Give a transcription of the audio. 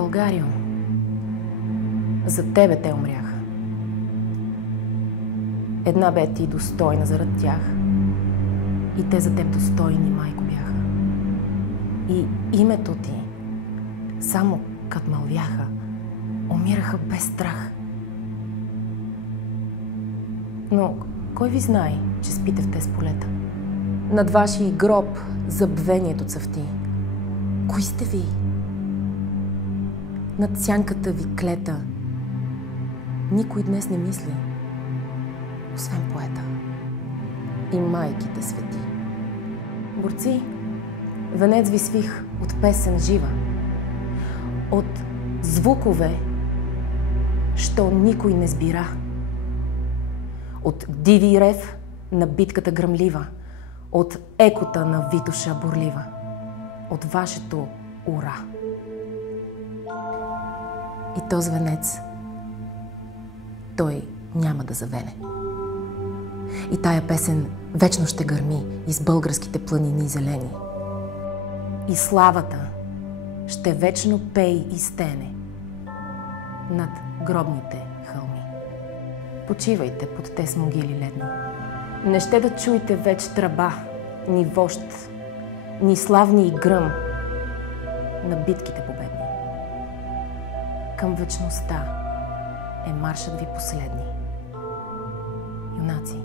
Българио, за тебе те умряха. Една бе ти достойна зарад тях и те за теб достойни, майко, бяха. И името ти, само кът мълвяха, умираха без страх. Но кой ви знае, че спите в тез полета? Над вашия гроб забвението цъфти. Кои сте ви? Над сянката ви клета никой днес не мисли, освен поета и майките свети. Борци, венец ви свих от песен жива, от звукове, що никой не сбира, от диви рев на битката гръмлива, от екота на Витоша бурлива, от вашето ура. И този венец, той няма да завене. И тая песен вечно ще гърми из българските планини зелени. И славата ще вечно пей и стене над гробните хълми. Почивайте под тез могили ледни. Не ще да чуете веч тръба, ни вожд, ни славни и гръм на битките победни. Към вечността е маршът ви последни. Юнаци,